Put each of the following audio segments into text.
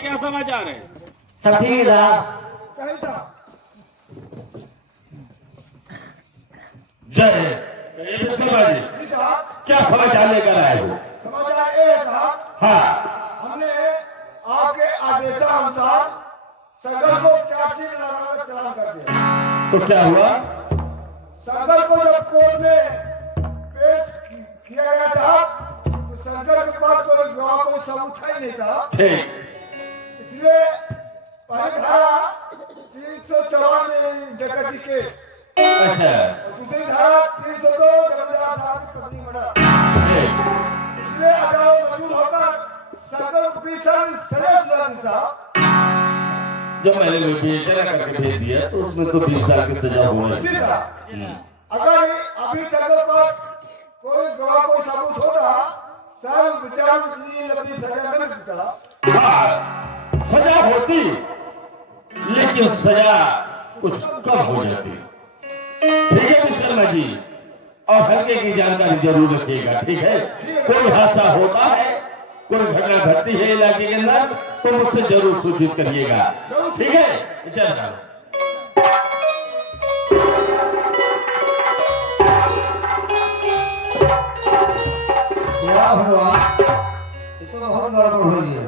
क्या समाचार है? सब ठीक है साहब। जय क्या समाचार लेकर आए हो? समाचार ये था, हाँ, हमने आपके आदेशानुसार सगल को 84 लगाकर चालान कर दिया। तो क्या हुआ? सगल को जब कोर्ट में पेश किया गया था तो सगल के पास कोई गवाह कोई सबूत ही नहीं था, ठीक। इसलिए पहली धारा 354 डकैती के, अच्छा, दूसरी धारा 302 जमींदार साहब की पत्नी मर्डर, ठीक। इसलिए अदालत मजबूर होकर सगल को 20 साल सजा सुना था। जब मैंने विवेचना करके भेज दिया तो उसमें तो 20 साल की सजा हुआ है। अगर अभी तक कोई गवाह कोई सबूत होता सब विचार लंबी सजा में मिलता। हाँ, सजा होती लेकिन सजा कुछ कम हो जाती। ठीक है मिश्रमा जी, और हल्के की जानकारी जरूर रखिएगा, ठीक है? कोई हादसा होता है, कोई घटना घटती है इलाके के अंदर तो मुझसे जरूर सूचित करिएगा, ठीक है? चल जाओ। क्या भगवान, ये तो बहुत गड़बड़ हो रही है।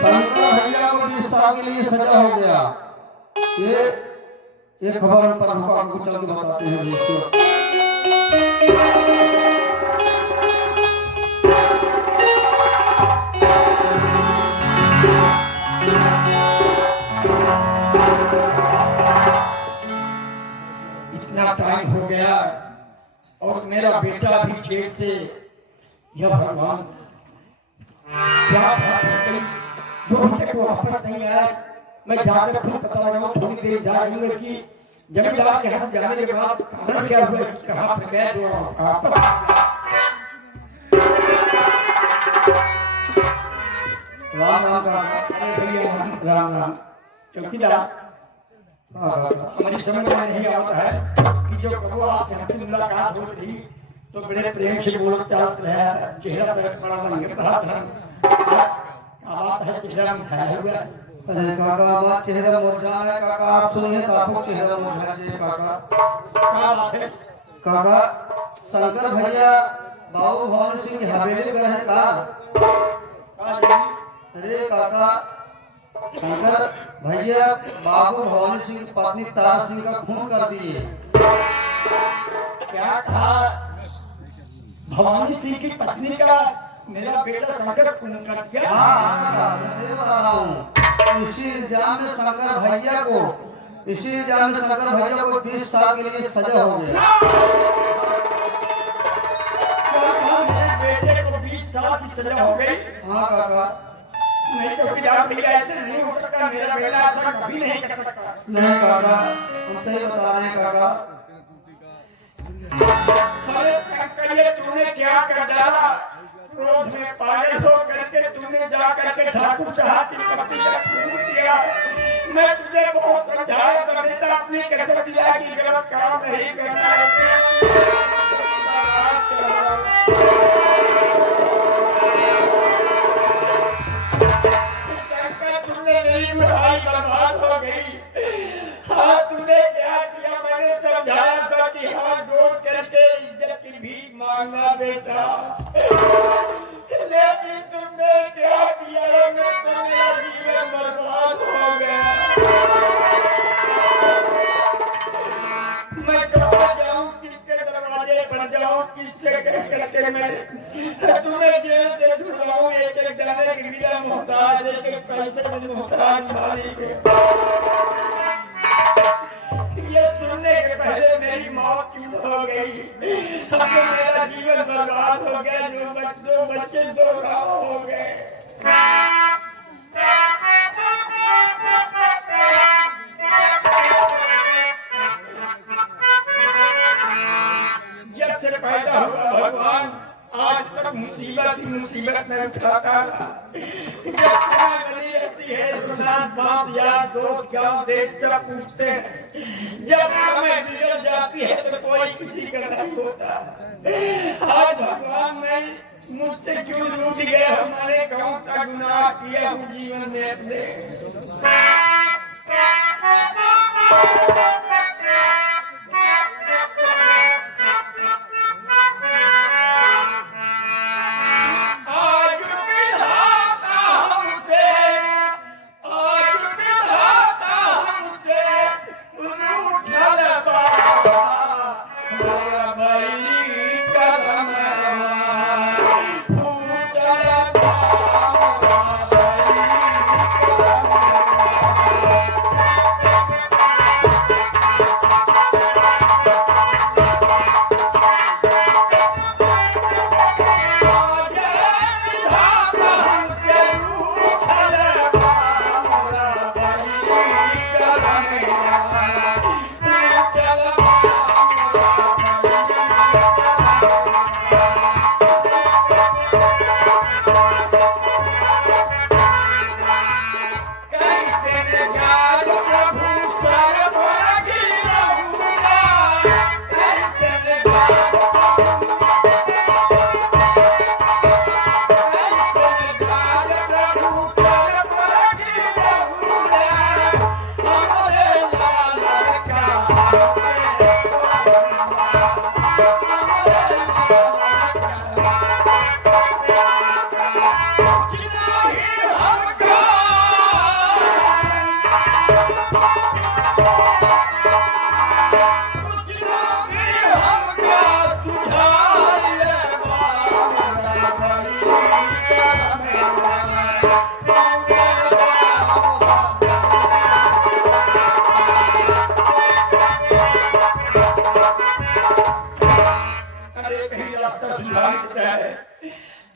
शंकर भैया को 20 साल के लिए सजा हो गया। ये खबर पर हमको चल के बताते हैं जिसको। इतना टाइम हो गया और मेरा बेटा भी जेल से, यह भगवान क्या बात हो गई, 2 घंटे को वापस नहीं आया। मैं जाकर खुद पता लगाऊं, थोड़ी देर जागूंगा कि जमींदार के हाथ जाने के बाद कारण क्या हुआ, कहाँ पर गया, जो राम राम का भैया राम राम। चौकीदार हमारी समझ में नहीं आता है कि जो कबो आपसे हमसे मुलाकात हो रही तो बड़े प्रेम से बोल चालते रहे, चेहरा पर बड़ा रंग रहा था। बात है चेहरा में खाया हुआ। अरे काका, बात चेहरा मुरझाया है काका, आप सुनिए तो आपको चेहरा मुरझा जाए काका। क्या बात है? काका, शंकर भैया बाबू भवन सिंह की हवेली गए हैं का? अरे काका, शंकर भैया बाबू भवन सिंह की पत्नी तारा सिंह का खून कर दिए। क्या कहा? भवानी सिंह की पत्नी का मेरा बेटा शंकर खून कर दिया? हाँ, मैं सही बता रहा हूँ। इसी इल्जाम में शंकर भैया को 20 साल के लिए सजा हो गया। मेरे बेटे को 20 साल की सजा हो गई? हाँ काका। नहीं चौकीदार भैया, ऐसे नहीं हो सकता, मेरा बेटा ऐसा कभी नहीं कर सकता। नहीं काका, हम सही बता रहे हैं काका। अरे शंकर, ये तूने क्या कर डाला? क्रोध में पागल हो करके तूने जा करके ठाकुर साहब की पत्नी का खून किया। मैं तुझे बहुत समझाया था बेटा, अपनी कसम दिया कि गलत काम नहीं करना है। मेरी पढ़ाई बर्बाद हो गई। हाँ, तूने क्या किया? मैंने समझाया था कि हाथ जोड़ करके इज्जत की भीख मांगना बेटा, लेकिन तुमने क्या किया? मेरा जीवन बर्बाद हो गया। मैं कहाँ जाऊँ, किसके दरवाजे पर जाऊँ, किससे कह करके मैं तुम्हें जेल से छुड़ाऊँ? एक दाने की बिना मोहताज, एक पैसे में मोहताज मालिक। ये सुनने के पहले मेरी मौत क्यों हो गई? अब तो मेरा जीवन बर्बाद हो गया, जो बच्चे 2 गाँव हो गए। जब से पैदा हुआ भगवान आज तक मुसीबत ही मुसीबत में उठाता। जब समय बनी रहती है सुनात बाप यार दोस्त गाँव देश सब पूछते हैं, जब समय बिगड़ जाती है तो कोई किसी का नहीं होता। आज भगवान मैं मुझसे क्यों रूठ गए? हमारे गाँव तक सा गुनाह किया हूँ जीवन में अपने।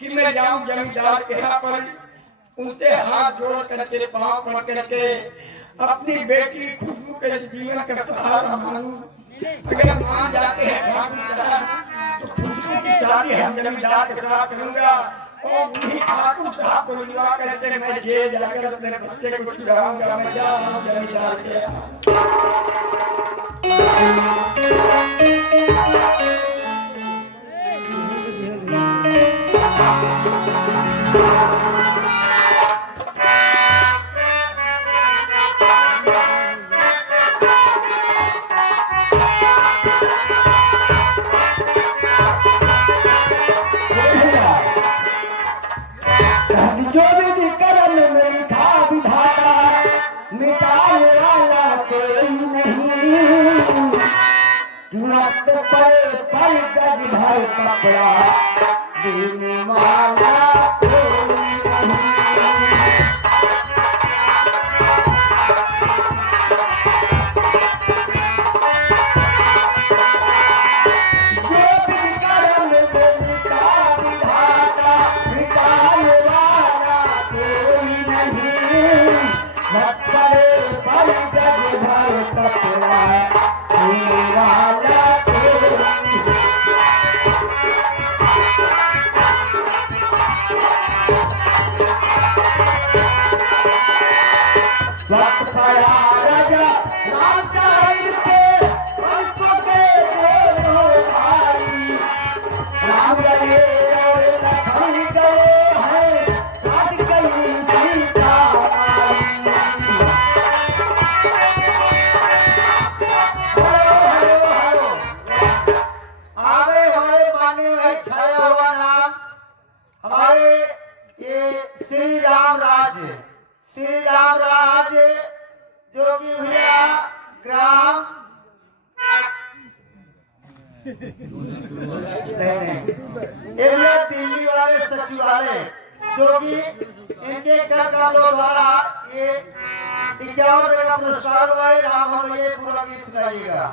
कि मैं जाऊं जमींदार के यहाँ पर उनसे हाथ जोड़ करके पांव पड़ करके अपनी बेटी खुशबू के जीवन का सहारा मांगूं। अगर मान जाते हैं ठाकुर साहब तो खुशबू की शादी हम जमींदार के साथ करूंगा और उन्हीं ठाकुर साहब को विवाह करके मैं जेल जाकर अपने बच्चे को छुड़ाऊंगा। मैं जा रहा हूँ जमींदार के यहाँ। जो विधि कर्म में लिखा विधाता मिटाने वाला कोई नहीं। वक्त पर गज भर कपड़ा देने वाला कोई नहीं। श्री राम राज जो कि भैया ग्राम दिल्ली वाले सचिवालय जो कि इनके कर कामों द्वारा ये 51 रुपए का पुरस्कार हुआ है। राम हम ये पूरा गीत सुनाइएगा।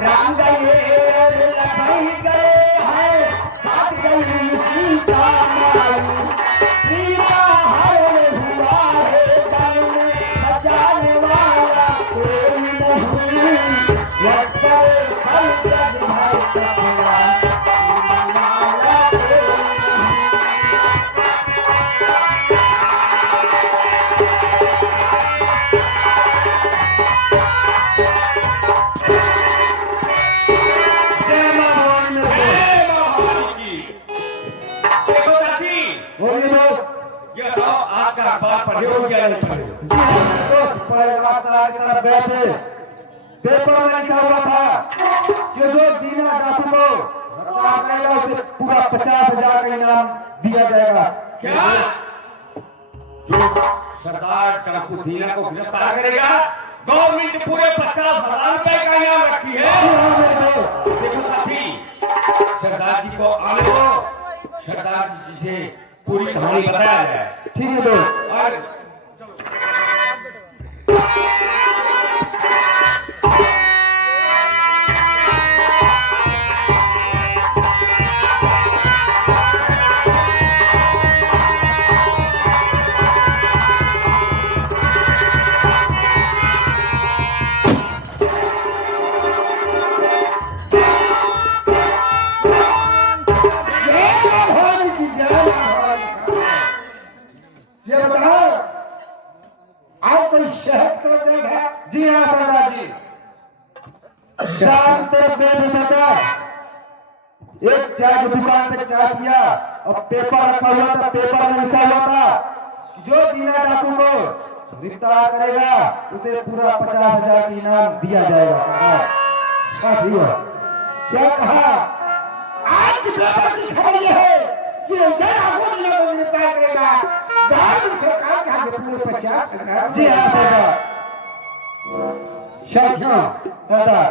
राम गए गए हैं सीता सीता हरण हुआ है बचाने वाला कोई नहीं। अखबार पढ़े हो या नहीं पढ़े? जी हाँ दोस्त, पहला साल की तरफ गए थे, पेपर में लिखा हुआ था कि जो दीना डाकू को गिरफ्तार करेगा उसे पूरा 50,000 का इनाम दिया जाएगा। क्या जो सरदार डाकू दीना को गिरफ्तार करेगा गवर्नमेंट पूरे 50,000 रुपए का इनाम रखी है। देखो साथी, सरदार जी को आने दो, सरदार जी से पूरी कहानी बताया जाए। ठीक है दोस्त। और ये बताओ आज कोई शहद कर देगा? जी हाँ सरदार जी, शाम को 2 बजे तक एक चाय की दुकान पे चाय पिया और पेपर रखा हुआ था, पेपर में लिखा हुआ था कि जो दीना डाकू को गिरफ्तार करेगा उसे पूरा 50,000 का इनाम दिया जाएगा। साथियों, क्या कहा? आज की पेपर की खबर यह है कि डाकू दीना को गिरफ्तार करेगा, गांव सरकार के हाथ में 50,000। जी हाँ सरदार। साथियों, सरदार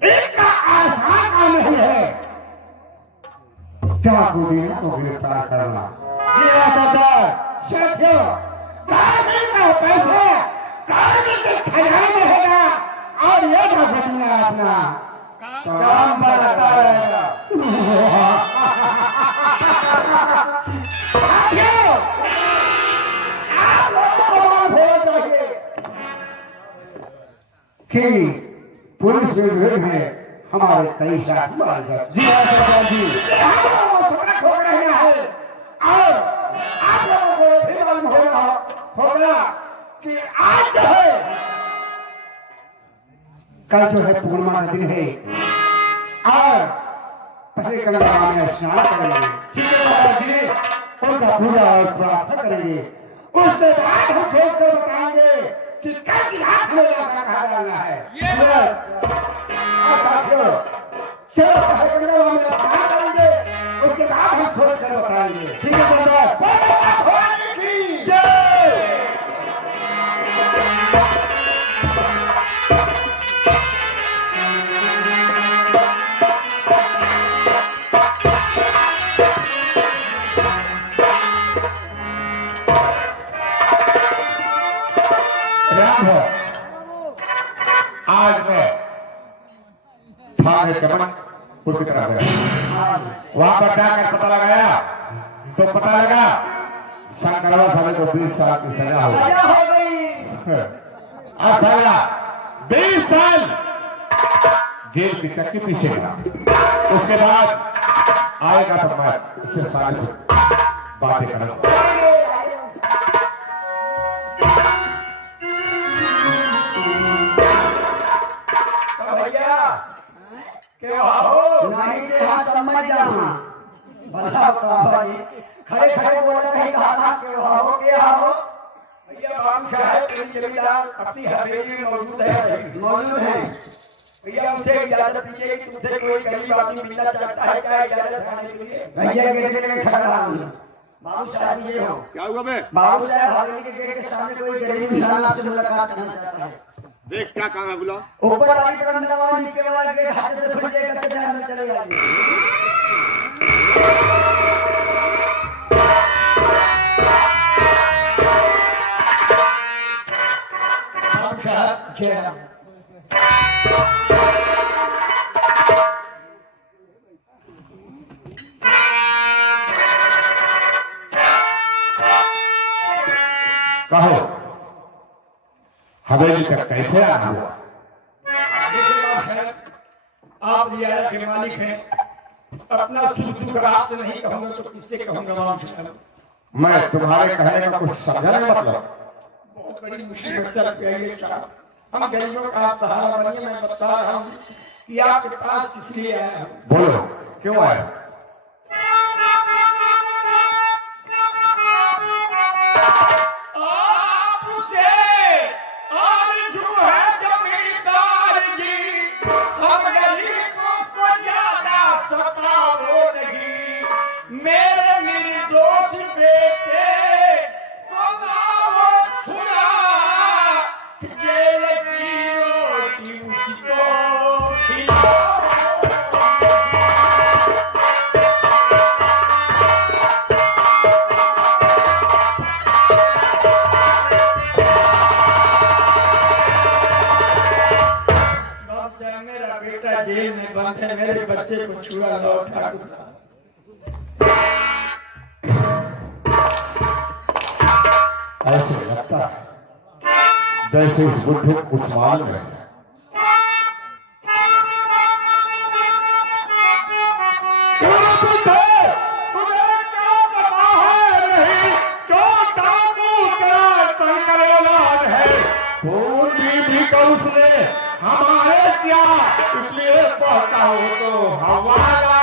एक आसान काम नहीं है डाकू दीना को गिरफ्तार करना। जी हाँ सरदार। साथियों, कार्मिक का पैसा कार्मिक के खजाने में रहेगा और ये डाकू दीना अपना काम बनाता रहेगा। साथियों, आप लोगों को मालूम होना चाहिए कि पुलिस विभाग में हमारे कई साथी मारे जाते जी हाँ सरदार जी। सड़क हो रहा है और आप लोगों को भी मालूम होगा कि आज जो है, कल जो है पूर्णिमा का दिन है और पहले गंगा में स्नान करेंगे। ठीक है सरदार जी। उनका पूजा और प्रार्थना करेंगे। उसके बाद हम सोच कर बताएंगे कि कल की रात हमें क्या कहा जाना है। साथियों, चलो पहले गंगा में स्नान करेंगे, उसके बाद हम सोच कर बताएंगे। ठीक है सरदार। भगवान की जय। राम हो, आज मैं थाने चमन पूरी तरह गया, वहां पर जाकर पता लगाया तो पता लगा शंकरवा साले को 20 साल की सजा हो गई। हो गई। अब साला 20 साल जेल की चक्की पीछे गया। उसके बाद आएगा तो मैं इससे सारी बातें करूंगा। भैया क्या हो? नहीं रे हाँ समझ जा। भला भाई खड़े खड़े बोल रहे कहा था कि हो क्या हो। भैया बाबू साहब के जमींदार अपनी हवेली में मौजूद है। मौजूद है। भैया उनसे इजाजत दीजिए कि तुमसे कोई गरीब आदमी मिलना चाहता है, क्या इजाजत खाने के लिए? भैया गेट के लिए खड़ा हूँ। बाबू साहब ये हो। क्या हुआ बे? बाबू साहब हवेली के गेट के सामने कोई गरीब इंसान आपसे मुलाकात करना चाहता है। देख क्या काम है, बुला। ऊपर वाली बटन दबाओ, नीचे वाला गेट हाथ से खुल जाएगा, सीधे अंदर चले जाइए। बाबू साहब जय राम। कहो हवेली तक कैसे आना हुआ? देखिए बाबू साहब, आप रियायत के मालिक हैं, अपना सुख दुख आपसे नहीं कहूंगा तो किससे कहूंगा बाबू साहब? मैं तुम्हारे कहने का कुछ समझा नहीं मतलब। बहुत बड़ी मुसीबत चल गई है साहब। हम गरीबों का आप सहारा बनिए। मैं बता रहा हूँ कि आपके पास किस लिए आया हूँ। बोलो क्यों आए? आपसे आरज़ू है जमींदार जी, हम गरीबों को ज्यादा सताओ नहीं। मेरे निर्दोष बेटे को लाओ छुड़ा, जेल की रोटी उसको खिलाओ। मेरा बेटा जेल में बंद है, मेरे बच्चे को छुड़ा लो ठाकुर। ऐसे लगता है जैसे इस बुढ़े उस्मान में उसने हमारे क्या इसलिए कहता हूँ तो हवा है।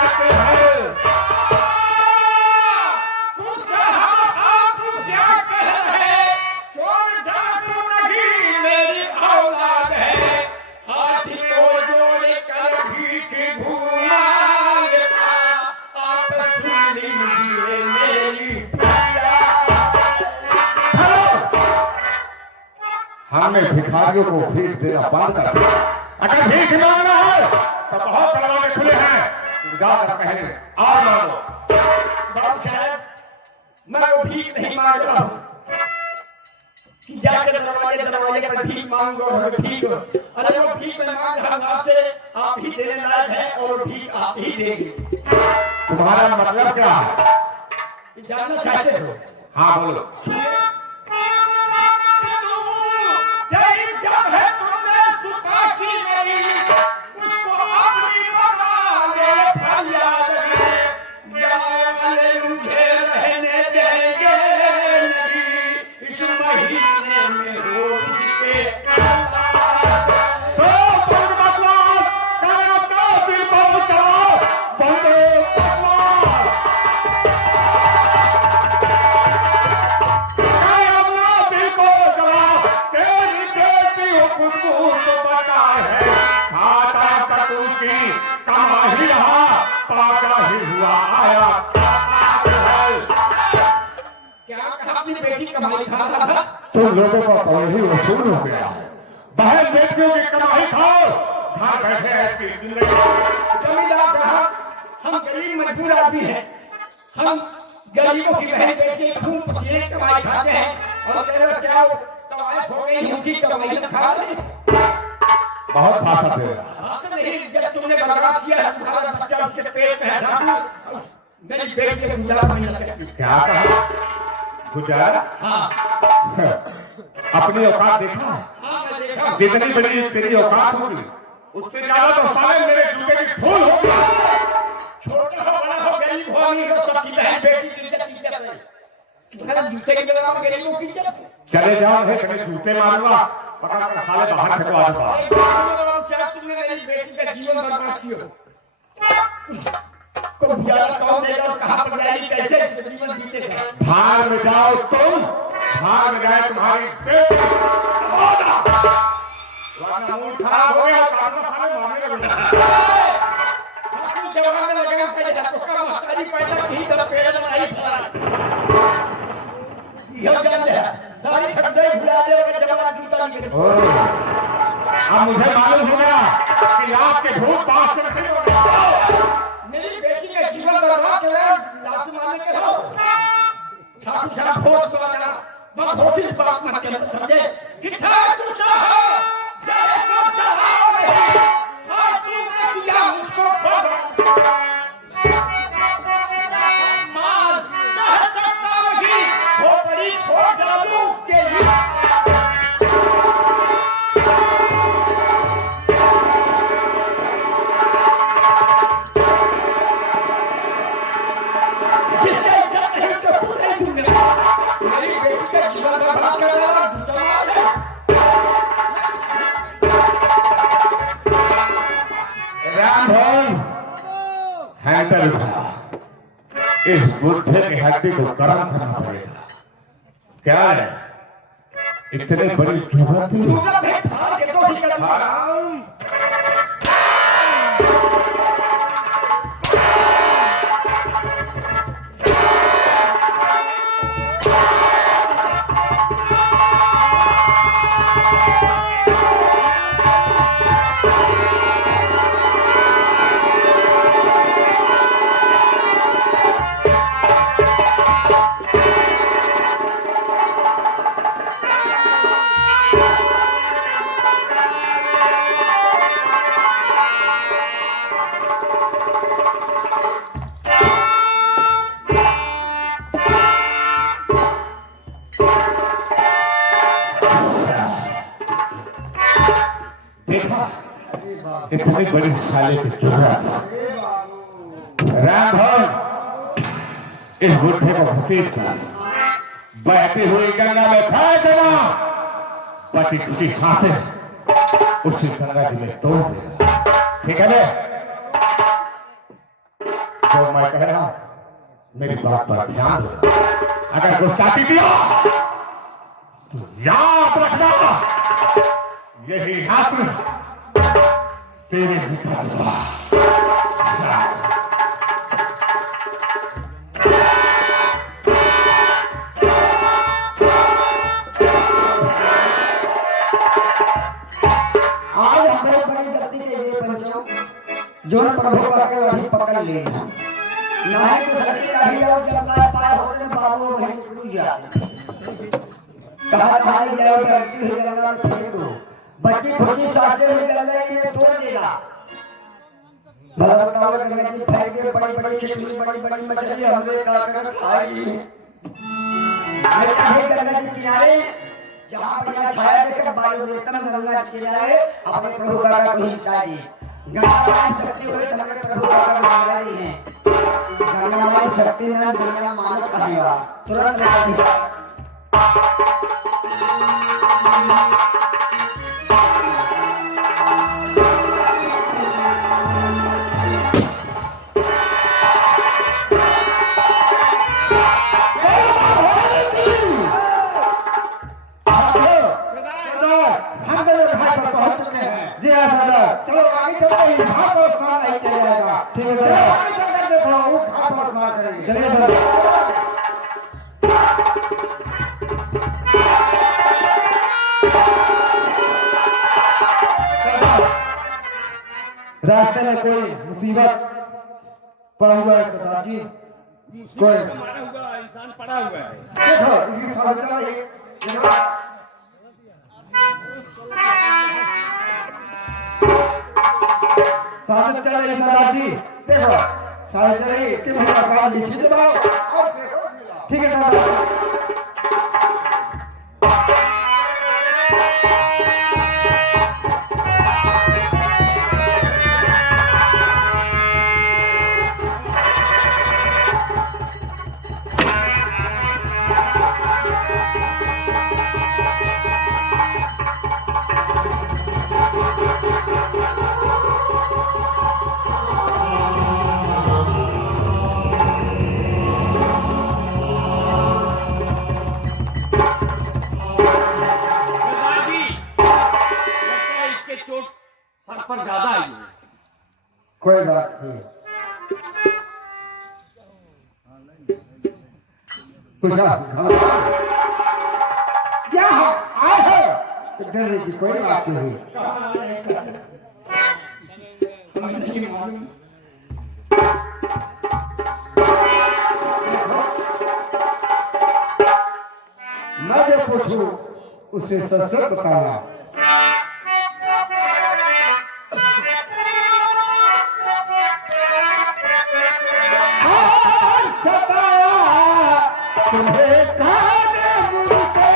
हमें भिखारियों को भीख देना बंद कर दिया। अगर भीख मांगना है तो बहुत दरवाजे खुले हैं, जाकर कहें आ मांगो। बाबू साहब, मैं वो भीख नहीं मांग रहा हूँ कि जाकर दरवाजे पर भीख मांगो और भीख। अरे वो भीख मैं मांग रहा हूँ आपसे, आप ही देने लायक है और भीख आप ही देंगे। तुम्हारा मतलब क्या है? जानना चाहते हो? हाँ बोलो। जब है तुमने सुखा की नहीं, उसको अपनी बना फरियाद में जाने मुझे रहने देंगे नहीं। इस महीने में हो उसके कमाही रहा पाका ही हुआ आया। क्या कहा अपनी बेटी कमाई खा रहा था? तुम लोगों का कौन ही वसूल हो गया। बहन बेटियों की कमाई खाओ, घर बैठे ऐसी जिंदगी। जमींदार साहब, हम गरीब मजबूर आदमी हैं, हम गरीबों की बहन बेटी खून पसीने कमाई खाते हैं और कह रहे क्या वो कमाई हो गई उनकी कमाई खा रहे। बहुत भाषा दे रहा। नहीं, जब तुमने बर्बाद किया है तुम्हारा बच्चा उसके पेट में है ठाकुर, मेरी बेटी के गुजारा नहीं सकती। क्या कहा? गुजारा? हाँ। अपनी औकात देखा? हाँ मैं देखा। जितनी बड़ी तेरी औकात होगी उससे ज्यादा तो सारे मेरे जूते की धूल होगी। छोटा हो बड़ा हो गरीब हो अमीर हो सबकी बहन बेटी की इज्जत है। तुम्हारे जूते के बदला में गरीबों की इज्जत। चले जाओ है कभी जूते मारूंगा पकड़ कर साले बाहर फेंकवा दूंगा। तुमने मेरी बेटी का जीवन बर्बाद किया तो गुजारा कौन देगा और कहाँ पर जाएगी, कैसे जीवन बीतेगा? भाग में जाओ तुम, भाग जाए तुम्हारी बेटी। वरना मूड खराब हो गया तो साले मारने लगेगा। जवान लगे पहले आपको महतारी पैदा की तरफ पेड़ बनाई था यह जान ले सारी खड्डे भुला दे और जवान जूता नहीं अब मुझे मालूम हो गया कि लाख के भूत पास से नहीं होगा। मेरी बेटी का जीवन बर्बाद कर रहे लाश मारने के हो ठाकुर साहब होश को आना बस होश इस बात मत कहना समझे कि ठाकुर साहब जय को चढ़ाओ नहीं और तुमने किया मुझको मार सह सकता नहीं खोपड़ी खोल डालू के लिए इस बुद्धे की हड्डी को गर्म करना पड़ेगा। क्या है इतने बड़ी जरूरत थी? जरूरत है फाड़ के तो ही कर हराम! इतनी बड़ी साले की जरूरत राम भवन इस बुढ़े को घसीट कर बहती हुई गंगा में फेंक देना। पति की सांसें उसी गंगा जी में तोड़ देना। ठीक है ना? जो मैं कह रहा हूं मेरी बात पर ध्यान दो। अगर कुछ चाहती दिया तो याद रखना यही हाथ तेरे निकाल आज हमारे बड़ी गलती के लिए बच्चों जो प्रभु का के वही पकड़ लेना नहीं तो सभी अभी और जब ना पाए होते बाबू वहीं टूट जाते। कहा खाली जाओ करती हुई गंगा में फेंक दो, बच्ची खुशी सांसें हुई गंगा जी में तोड़ देगा। भगवान का गंगा जी फेंक दे, बड़ी बड़ी छिपकली बड़ी बड़ी मछली हमने का कर खाई। मैं कहीं गंगा जी किनारे जहाँ बढ़िया छाया देकर वायु रेतम गंगा के किनारे अपने प्रभु का कहीं चाहिए। गंगा शक्ति हुए हमारे प्रभु का गंगा जी है। गंगा शक्ति में दुनिया मानव कहेगा तुरंत जी हाँ सर। चलो आगे चलते हैं, वहाँ पर स्नान नहीं किया जाएगा। ठीक है चलो सर। आगे चलकर देखो, उस घाट पर स्नान करेंगे। चलिए सर। रास्ते में कोई मुसीबत पड़ा हुआ है सरदार जी? कोई मारा हुआ इंसान पड़ा हुआ है। देखो इसकी सावधानी रहिए। साथ चल रही सरदार जी। देखो साथ चल रही कि मेरा बाल नीचे दबाओ और फिर रोज मिलाओ। ठीक है सरदार। इसके चोट सर पर ज्यादा आई है। कोई बात नहीं। कुछ क्या आए हो? डरने की कोई बात नहीं। मैं जो पूछूं उसे सच बताना। तुम्हें कहां मुझसे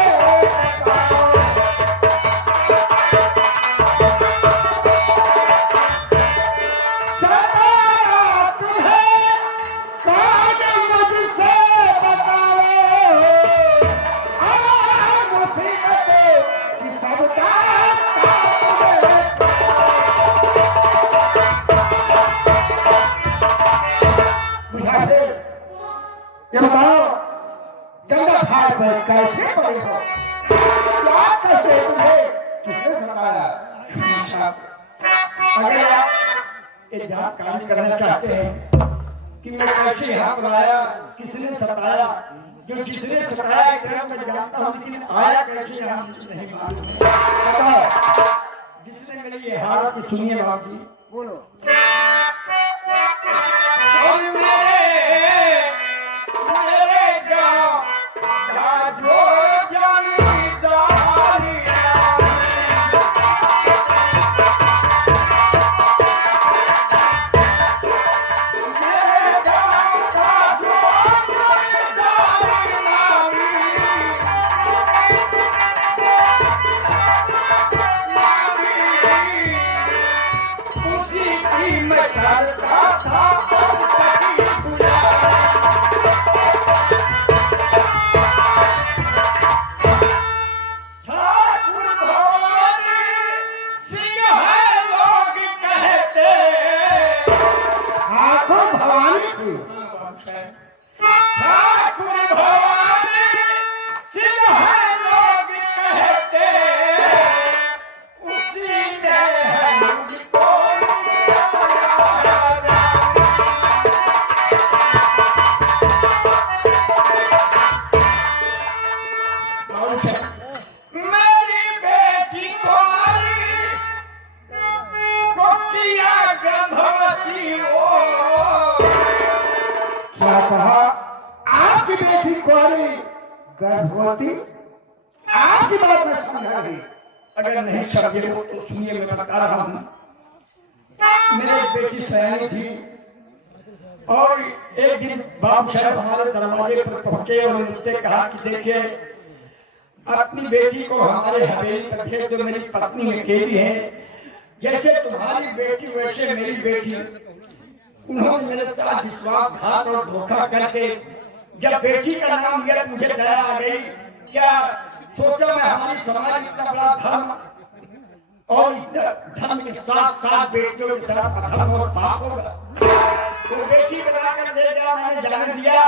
सब रहे हो? क्या कहते तुम्हें? किसने सताया? अगर आप ये जानकारी करना चाहते हैं कि मैं कैसे यहाँ पर आया, किसने सताया, जो किसने सताया इतना मैं जानता हूँ, लेकिन आया कैसे यहाँ मुझे नहीं मालूम। बताओ, जिसने मेरी ये हालत सुनिए बाबू जी। बोलो। और मेरे गाँव का जो जमींदारिया आपकी बेटी कुंवारी गर्भवती, आपकी बात में समझा गई। अगर नहीं समझे हो तो सुनिए, मैं बता रहा हूँ। मेरी बेटी सयानी थी और एक दिन बाबू साहब हमारे दरवाजे पर पहुंचे और मुझसे कहा कि देखिए, अपनी बेटी को हमारे हवेली पर भेज दो, मेरी पत्नी अकेली है, जैसे तुम्हारी बेटी वैसे मेरी बेटी। उन्होंने मेरे साथ विश्वासघात और धोखा करके जब बेटी का नाम लिया तो मुझे दया आ गई। क्या सोचा मैं, हमारी समाज इतना बड़ा धर्म और धर्म के साथ साथ बेटियों के साथ अधर्म और पाप होगा, तो बेटी बनाकर ले जा, मैंने जाने दिया।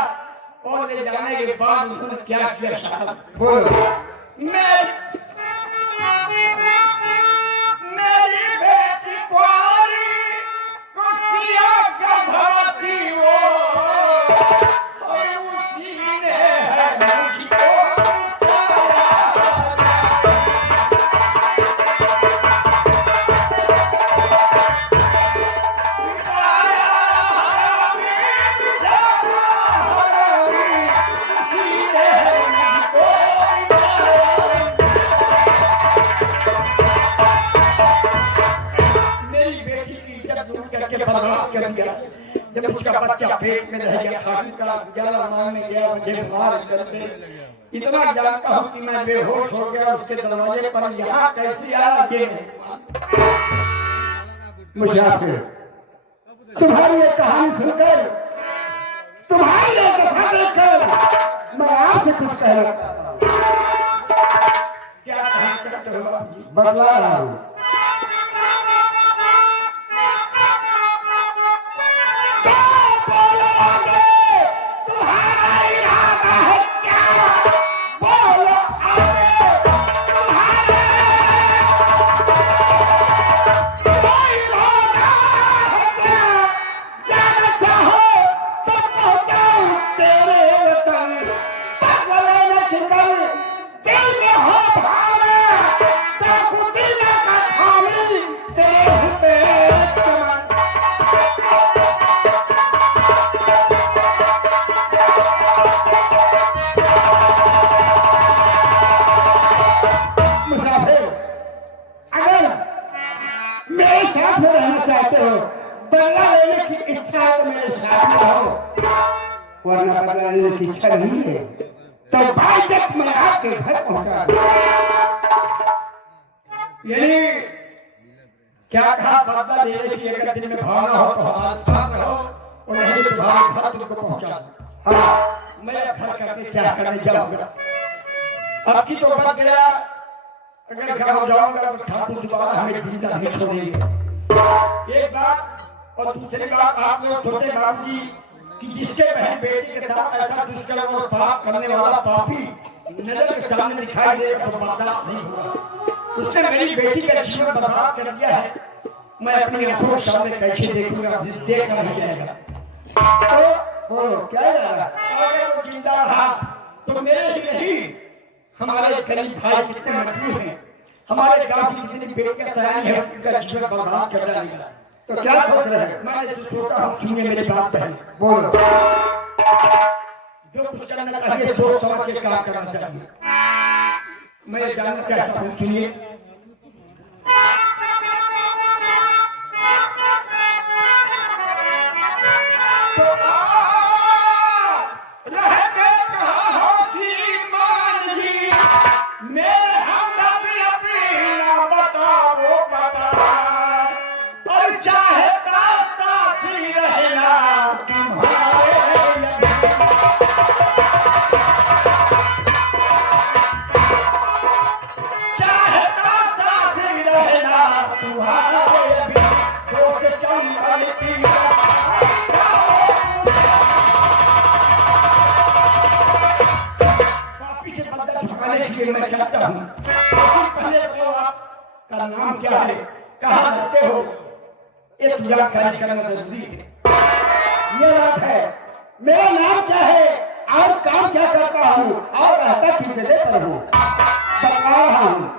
और ले जाने के बाद उन्होंने क्या किया साहब? मेरी बेटी कुंवारी को किया गर्भवती हो, और उसी ने है मुझको बर्बाद कर दिया। जब उसका बच्चा पेट में रह गया, खाने का 11 माह में गया, मुझे मार करते इतना जानता हूँ कि मैं बेहोश हो गया। उसके दरवाजे पर यहाँ कैसे आया ये मुसाफिर, तुम्हारी ये कहानी सुनकर, तुम्हारी ये कथा देखकर मैं आपसे कुछ कह रहा था। क्या कहा करते हो बाबू जी? बदला रहा हूँ। वरना बदला लेने की इच्छा नहीं है तो भाई तक मैं आपके घर पहुंचा दूं। यानी क्या कहा? बदला लेने की अगर दिन में भावना हो तो हमारे साथ रहो, और नहीं तो तुम्हारे घर तुमको पहुंचा दूं। हाँ, मैं घर करके क्या करने जाऊंगा? अब की तो बच गया, अगर गाँव जाऊंगा तो ठाकुर दोबारा हमें जिंदा नहीं छोड़ेंगे। एक बात, और दूसरी बात, आप लोग सोचे बाबू जी कि जिसके बहन बेटी के साथ ऐसा दुष्कर्म और पाप करने वाला पापी नजर के सामने दिखाई देगा तो बर्दाश्त नहीं होगा। उसने मेरी बेटी का जीवन बर्बाद कर दिया है, मैं अपनी आंखों के सामने कैसे देखूंगा, देख नहीं जाएगा। तो बोलो क्या लगा? अगर वो जिंदा रहा तो मेरे ही नहीं, हमारे गरीब भाई कितने मजबूर हैं, हमारे गांव की कितनी बेटियां सयानी है, उनका जीवन बर्बाद कर डालेगा। तो क्या सोच रहे हैं? मैं तो सोचा हूँ, सुनिए मेरी बात पहले। बोलो। जो कुछ करना चाहिए सोच समझ के काम करना चाहिए। मैं जानना चाहता हूँ, सुनिए। मैं चाहता हूँ पहले तो आपका नाम क्या है, कहाँ रहते हो, एक जानकारी करना जरूरी है। ये बात है, मेरा नाम क्या है और काम क्या करता हूँ और रहता किस जगह पर हूँ, बता रहा हूँ।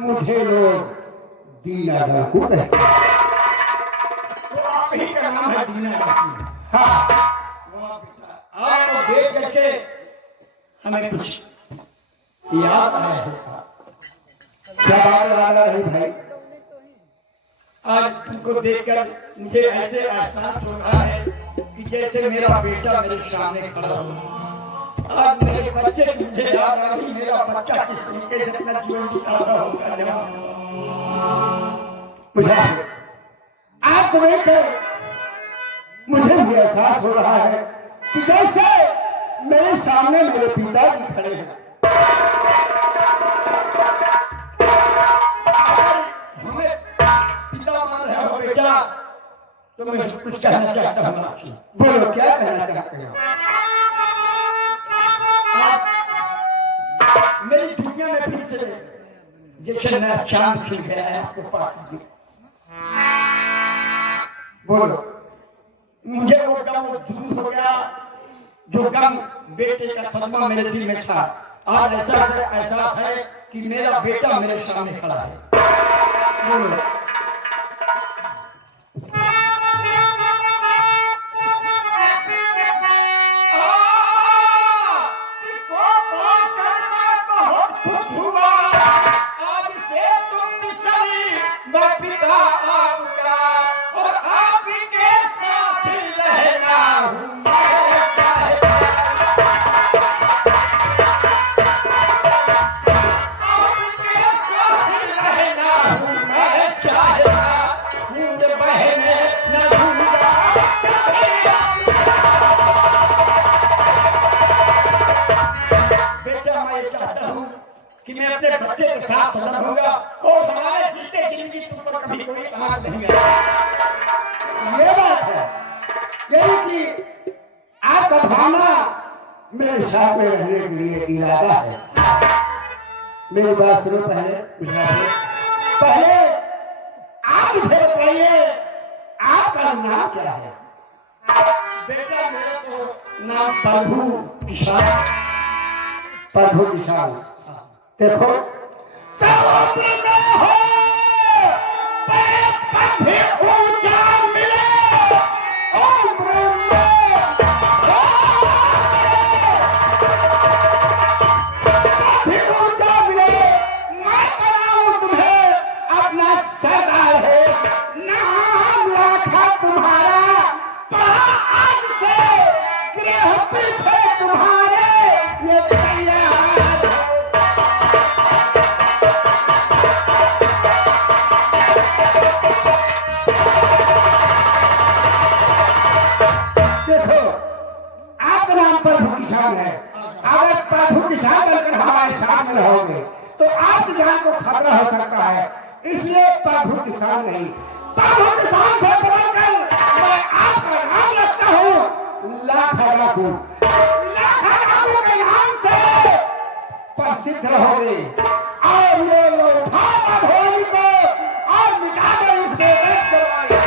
मुझे लोग दीना डाकू कहते हैं। तो आप ही का नाम है दीना डाकू। हाँ, आपको देख करके हमें कुछ याद आया है। क्या बात याद आ रही भाई? आज तुमको देखकर मुझे ऐसे एहसास हो रहा है कि जैसे मेरा बेटा मेरे सामने खड़ा हो। आज मेरे बच्चे मुझे याद आ रही, मेरा बच्चा किस तरीके से अपना जीवन बिता रहा होगा। मुझे आपको देखकर मुझे भी एहसास हो रहा है कि जैसे मेरे सामने मेरे पिताजी खड़े हैं। हमें पिता मान रहे हो बेटा, तो मैं कुछ कहना चाहता हूँ आपसे। बोलो क्या कहना चाहते हो? मेरी दुनिया में फिर से जैसे नया चांद खिल गया है आपको पास। बोलो। मुझे वो गम दूर हो गया जो गम बेटे का सदमा मेरे दिल में था। आज ऐसा एहसास है कि मेरा बेटा मेरे सामने खड़ा है। बोलो। कि मैं अपने बच्चे के साथ सदा रहूंगा और हमारे जीते जिंदगी तुम पर कभी कोई आग नहीं आएगा। ये बात है, यही कि आपका भावना मेरे साथ में रहने के लिए इरादा है। मेरी बात सुनो पहले आप मुझे बताइए आपका नाम क्या है? बेटा मेरा तो नाम प्रभु किसान। प्रभु किसान। देखो अपना किसान बनकर हमारे साथ रहोगे तो आपकी जान को खतरा हो सकता है। इसलिए प्रभु किसान नहीं, प्रभु किसान से बोलकर मैं आपका नाम रखता हूँ लाखा डाकू। लाखा डाकू के नाम से प्रसिद्ध रहोगे और ये लोग भोली को और मिटाकर उससे एक करवाएंगे।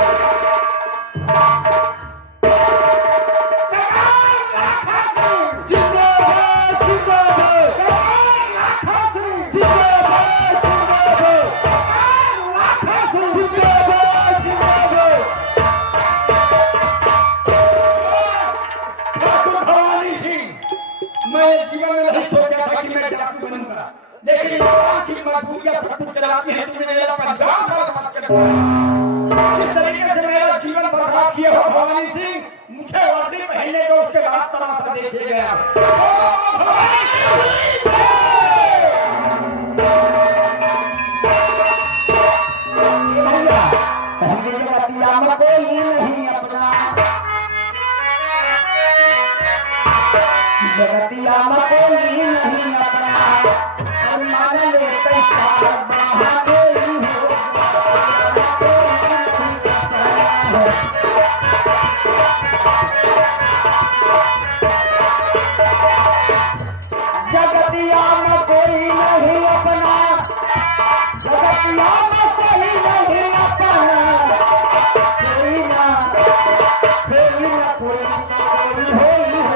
मैं जीवन में नहीं सोचा था कि मैं डाकू बनूंगा, लेकिन की मजबूरियां सब कुछ चलाती है। तुमने मेरा 50 साल बर्बाद कर दिया। जिस तरीके से मेरा जीवन बर्बाद किया हो भवानी सिंह, मुझे वर्दी पहनने को उसके बाद तमाशा देखे गया। कोई नहीं अपना जगतिया कोई नहीं अपना और मान ले पैसा कोई हो जगतिया में कोई नहीं अपना, जगतिया में कोई नहीं अपना, कोई ना कोई ना कोई होई हो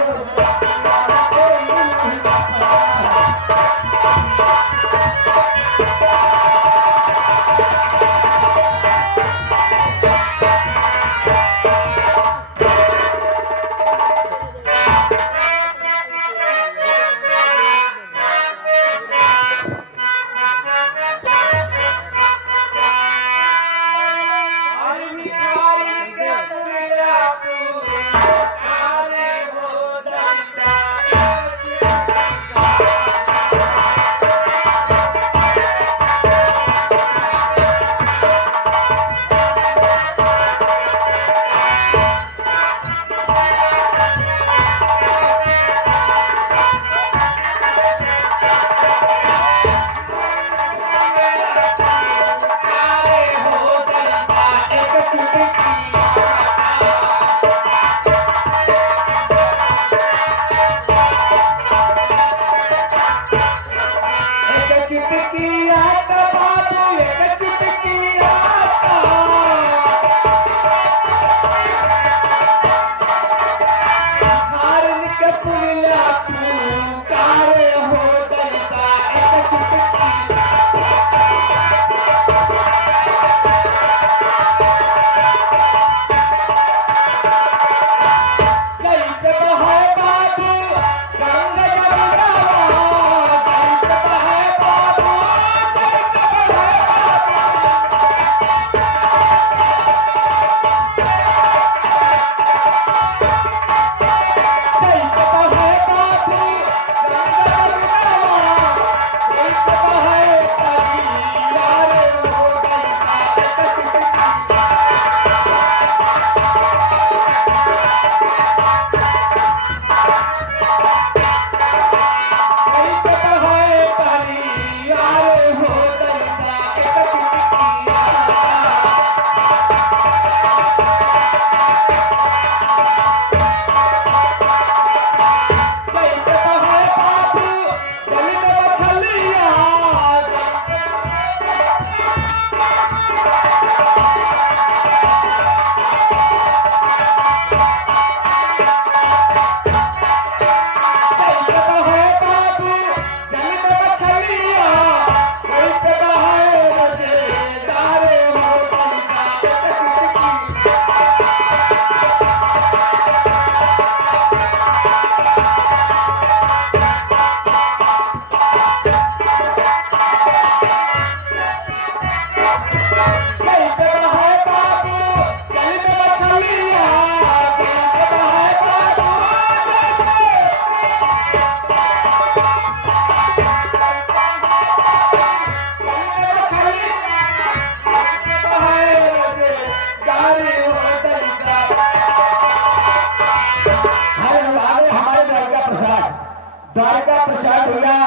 का प्रसाद भैया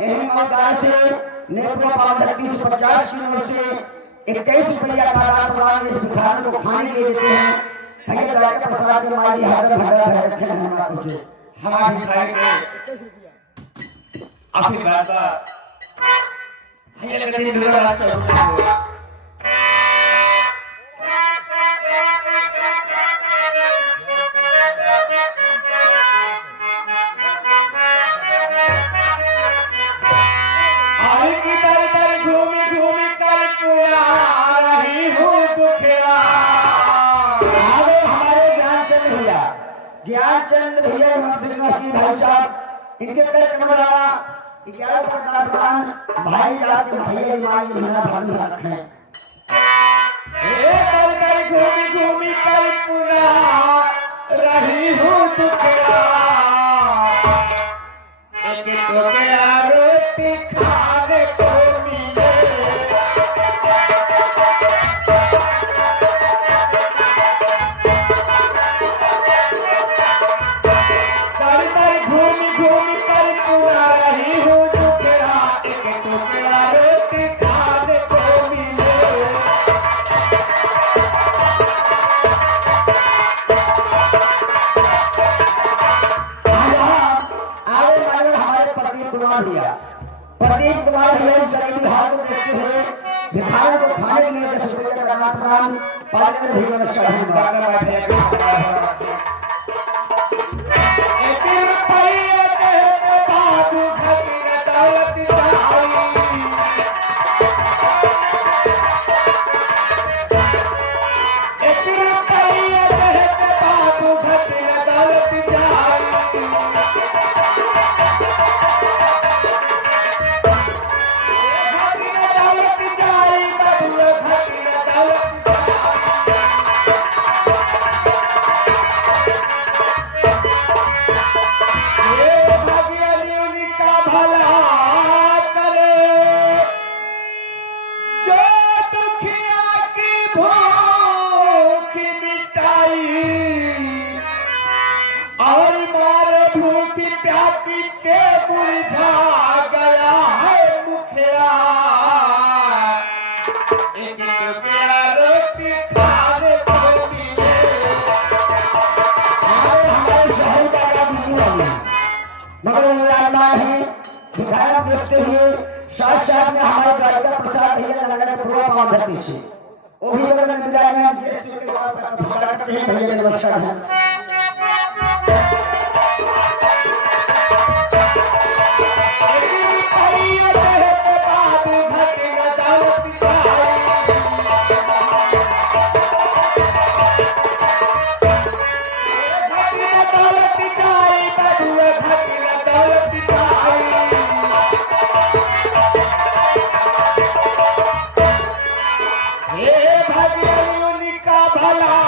यही मैदान से नेपरा पावधरती से 50 किलो से 21 रुपया का दान इस भिखारी को खाने के देते हैं। भैया दादा का प्रसाद के माई हर भंडारा भर रखे हैं हमारा कुछ हमारे भिखारी के आशीर्वाद का भैया के दिन दूर रात चलते ज्ञानचंद भैया भाई साहब इनके तरफ कैमरा 11 का प्रदान भाई आपके भैया माई महीना भर में रखे घूमी घूमी कल पुरा रही हूँ दुखड़ा एक टोकरा रोटी खाने को मिले घूमी घूमी कल पुरा रही हूँ दुखड़ा एक टोकरा रोटी खाने को मिले प्रदीप कुमार भैया जरूर हाथ में देखते हुए भिखारी को खाने के लिए 10 रुपये का दान प्रदान पालकर भैया नमस्कार देखते हुए साथ साथ में हमारे गायिका प्रसाद भैया लगा पूरा पावधरती से वो भी अगर विदाई करते हैं भैया नमस्कार है भला